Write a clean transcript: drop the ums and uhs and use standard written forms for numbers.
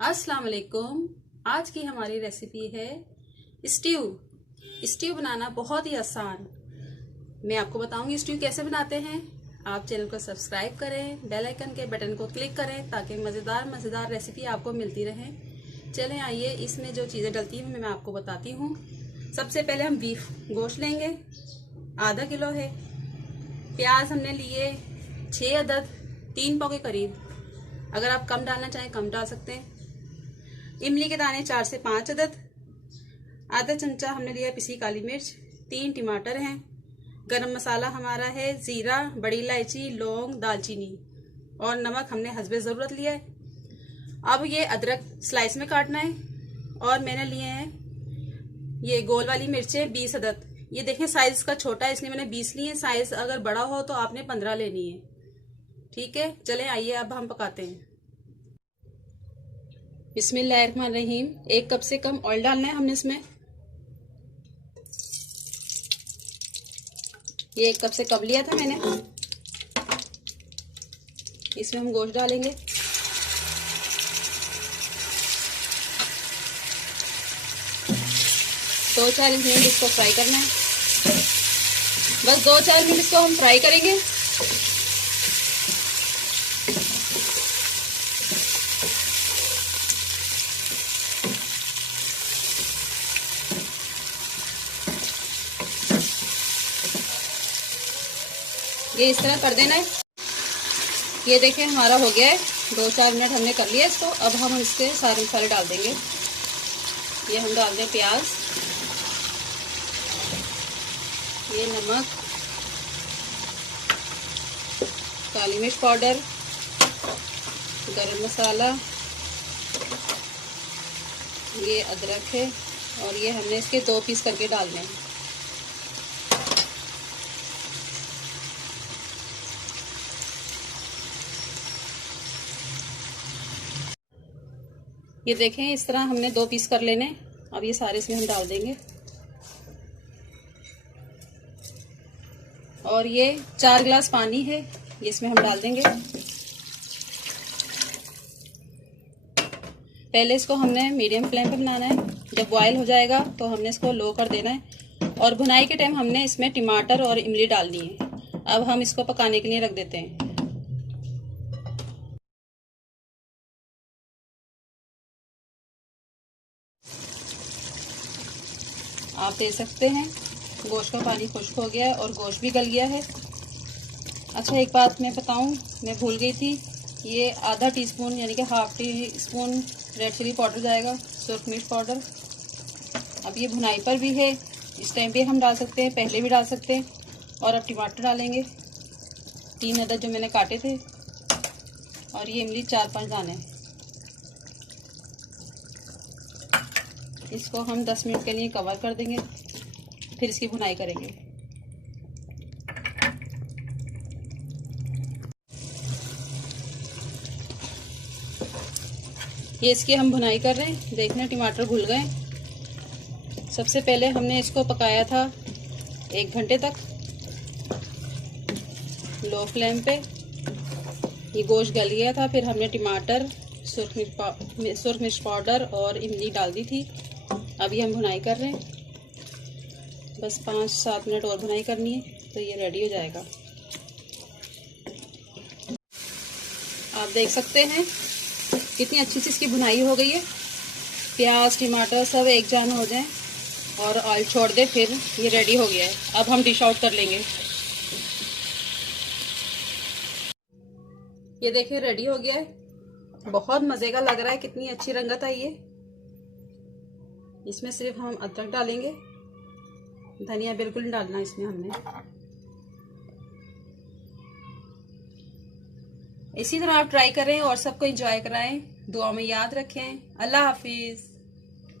अस्सलाम वालेकुम। आज की हमारी रेसिपी है स्ट्यू। स्ट्यू बनाना बहुत ही आसान। मैं आपको बताऊंगी स्ट्यू कैसे बनाते हैं। आप चैनल को सब्सक्राइब करें, बेल आइकन के बटन को क्लिक करें ताकि मज़ेदार रेसिपी आपको मिलती रहे। चलें आइए, इसमें जो चीज़ें डलती हैं मैं आपको बताती हूँ। सबसे पहले हम बीफ गोश्त लेंगे, आधा किलो है। प्याज हमने लिए 6 अदद, 3 पाव के करीब। अगर आप कम डालना चाहें कम डाल सकते हैं। इमली के दाने 4 से 5 अदद। आधा चमचा हमने लिया पिसी काली मिर्च। 3 टमाटर हैं। गरम मसाला हमारा है जीरा, बड़ी इलायची, लौंग, दालचीनी और नमक हमने हस्बे ज़रूरत लिया है। अब ये अदरक स्लाइस में काटना है। और मैंने लिए हैं ये गोल वाली मिर्चें 20 अदद। ये देखें साइज का छोटा है इसलिए मैंने 20 लिए। साइज अगर बड़ा हो तो आपने 15 लेनी है। ठीक है, चलें आइए अब हम पकाते हैं। बिस्मिल्लाहिर्रहमानिर्रहीम। 1 कप से कम ऑयल डालना है हमने इसमें। ये 1 कप से कम लिया था मैंने। इसमें हम गोश्त डालेंगे। दो 4 मिनट इसको फ्राई करना है। बस 2-4 मिनट इसको हम फ्राई करेंगे। ये इस तरह कर देना है। ये देखें हमारा हो गया है। 2-4 मिनट हमने कर लिया इसको। अब हम इसके सारे मसाले डाल देंगे। ये हम डाल दें प्याज, ये नमक, काली मिर्च पाउडर, गरम मसाला, ये अदरक है और ये हमने इसके 2 पीस करके डालने हैं। ये देखें इस तरह हमने 2 पीस कर लेने। अब ये सारे इसमें हम डाल देंगे। और ये 4 गिलास पानी है, ये इसमें हम डाल देंगे। पहले इसको हमने मीडियम फ्लेम पे बनाना है। जब बॉयल हो जाएगा तो हमने इसको लो कर देना है। और भुनाई के टाइम हमने इसमें टमाटर और इमली डालनी है। अब हम इसको पकाने के लिए रख देते हैं। आप देख सकते हैं गोश्त का पानी खुश्क हो गया है और गोश्त भी गल गया है। अच्छा, एक बात मैं बताऊं, मैं भूल गई थी। ये आधा टीस्पून यानी कि half teaspoon red chilli powder जाएगा, सुरख मिर्च पाउडर। अब ये भुनाई पर भी है, इस टाइम पे हम डाल सकते हैं, पहले भी डाल सकते हैं। और अब टमाटर डालेंगे 3 अदद जो मैंने काटे थे। और ये इमली 4-5 दाने। इसको हम 10 मिनट के लिए कवर कर देंगे, फिर इसकी भुनाई करेंगे। ये इसकी हम भुनाई कर रहे हैं। देखना टमाटर घुल गए। सबसे पहले हमने इसको पकाया था 1 घंटे तक लो फ्लेम पे। ये गोश्त गल गया था। फिर हमने टमाटर, सुरख मिर्च पाउडर और इमली डाल दी थी। अभी हम भुनाई कर रहे हैं। बस 5-7 मिनट और भुनाई करनी है तो ये रेडी हो जाएगा। आप देख सकते हैं कितनी अच्छी सी इसकी भुनाई हो गई है। प्याज टमाटर सब एक जान हो जाए और ऑयल छोड़ दे, फिर ये रेडी हो गया है। अब हम डिश आउट कर लेंगे। ये देखिए रेडी हो गया है। बहुत मज़े का लग रहा है, कितनी अच्छी रंगत आई है। इसमें सिर्फ हम अदरक डालेंगे, धनिया बिल्कुल नहीं डालना इसमें हमने। इसी तरह आप ट्राई करें और सबको एंजॉय कराएं। दुआ में याद रखें। अल्लाह हाफिज।